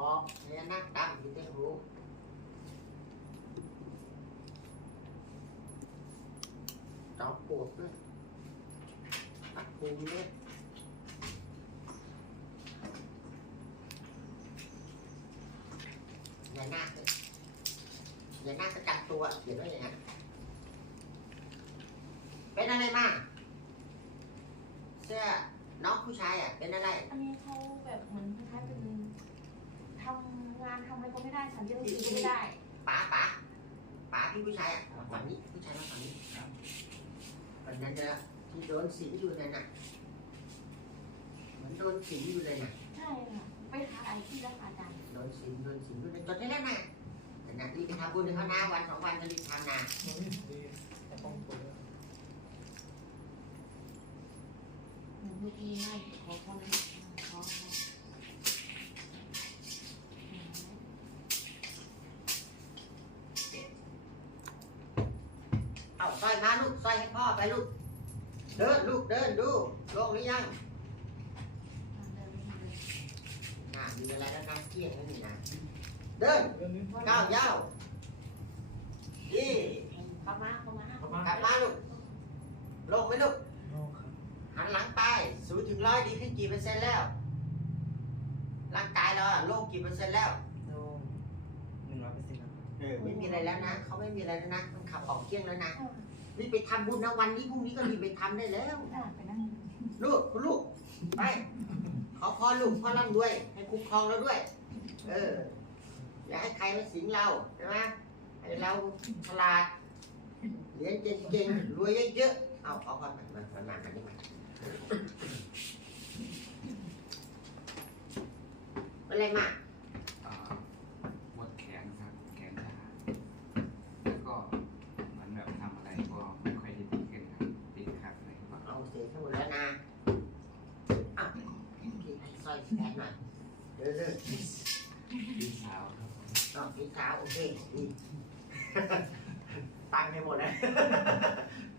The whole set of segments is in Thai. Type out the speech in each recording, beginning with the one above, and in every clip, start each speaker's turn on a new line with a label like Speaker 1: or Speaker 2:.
Speaker 1: บอกเนี่ยนักดำอยู่ในหูจอมปวดด้วยตัดภูมิด้วยอย่าหน้าเลยอย่าหน้าประจำตัวเขียนไว้อย่างนั้นเป็นอะไรมากเสื้อน้องผู้ชายอะเป็นอะไร
Speaker 2: อันนี้เขาแบบเหมือนคล้ายๆเป็น ทำงานทำอะไรก็ไม่ได้สัญญาณก็ไม่ได้
Speaker 1: ป๋าป๋าป๋าพี่ผู้ชายอะฝั่งนี้ผู้ชายมาฝั่งนี้วันนั้นเจอที่โดนสิงอยู่นั่นน่ะเหมือนโดนสิงอยู่เลยน่ะ
Speaker 2: ใช่ค่ะไปหาไอ้ที่รักอาจารย์
Speaker 1: โดนสิงโดนสิงอยู่ในจดได้แล้วน่ะแต่น่ะรีบไปทำบุญให้เขานะวันสองวันก็รีบทำนะ
Speaker 2: หนูเมื่อกี้ง่ายขอพรขอ
Speaker 1: เอาสร้อยมาลูกสร้อยให้พ่อไปลูก เดินลูกเดินดูโลงหรือยังน่ะมีอะไรแล้วนะเที่ยงแล้วนี่นะเดินก้าวยาวยี่
Speaker 2: เข้ามาเข้ามา
Speaker 1: กลับมาลูกลงไปลูกหันหลังไปศูนย์ถึงร้อยดีขึ้นกี่เปอร์เซ็นต์แล้วร่างกายเราอะโล่งกี่เปอร์เซ็นต์แล้ว
Speaker 3: หนึ่งร้อยเปอร์เซ็นต์ครับ
Speaker 1: เออไม่มีอะไรแล้วนะเขาไม่มีอะไรแล้วนะมันขับออกเที่ยงแล้วนะรีบไปทำบุญนะวันนี้พรุ่งนี้ก็รีบไปทำได้แล้ว
Speaker 2: ไปนั่ง
Speaker 1: ลูกคุณลูกไปขอพรลูกพ่อร่ำรวย ให้คุ้มครองเราด้วย เออ อย่าให้ใครมาสิงเราใช่ไหมให้เราฉลาดเรียนเก่งๆรวยเยอะๆเอาขอพรมามามามาอันนี้มาเป็นไรมาก
Speaker 4: อ่าปวดแขนครับ แขนชาแล้วก็เหมือนแบบทำอะไรก็ไม่ค่อยได้ดีขึ้นครับติดขัดอะไรก็
Speaker 1: เอาเสียทั้งหมดแล้วนะอ้าวพี่ให้สร้ อยแขนหน่อยเร็ว
Speaker 4: พี่สาวครับ
Speaker 1: ๆต้อสีขาวโอเคตังค์ให้หมดนะ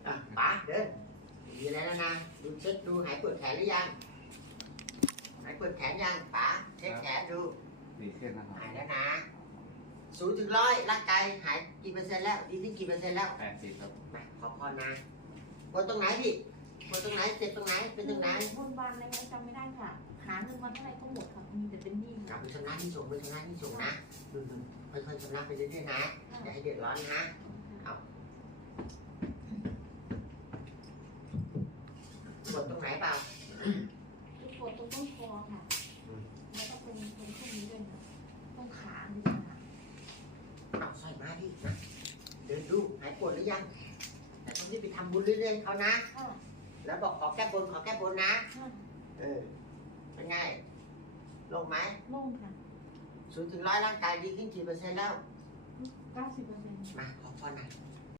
Speaker 1: อะป๋าเดินมีอะไรแล้วนะดูเช็คดูหายปวดแขนหรือยังหายปวดแขนยังป๋าเช็คแขนดู
Speaker 4: ดีขึ้นนะครับ
Speaker 1: หายแล้วนะศูนย์ถึงร้อยร่างกายหายกี่เปอร์เซ็นต์แล้วดีขึ้นกี่เปอร์เซ็นต์แล้ว
Speaker 4: แปดสิบครับ
Speaker 1: มาขอพรนะปวดตรงไหนพี่ปวดตรงไหนเจ็บตรงไหนเป็นตรงไหน
Speaker 2: บนบานอะไรจำไม่ได้ค่ะ หาเงินมาเท่าไหร่ก็หมดค่ะมีแต่เป็นหนี้
Speaker 1: กลับไปชำระที่ส่งไปชำระที่ส่งนะดูดูค่อยๆชำระไปเรื่อยๆนะอย่าให้เดือดร้อนนะปวดตรงไหนเปล่า
Speaker 2: ปวดตรงต้นคอค่ะแล้วก็ตรงตรงช่วงนี้ด้วยนะตรงขาด้วยค่ะ
Speaker 1: เอาใส่มาพี่นะเดินดูหายปวดหรือยังแต่ต้องรีบไปทำบุญเรื่อยๆเขานะ
Speaker 2: ค่ะ
Speaker 1: แล้วบอกขอแก้บนขอแก้บนนะ
Speaker 2: ค่ะ
Speaker 1: เออ เป็นไงลงไหม
Speaker 2: โล่งค่ะ
Speaker 1: ศูนย์ถึงร้อยร่างกายดีขึ้นกี่เปอร์เซ็นต์แล้ว
Speaker 2: เก้าสิบเปอร์เซ็นต์
Speaker 1: มาขอพรหน่อย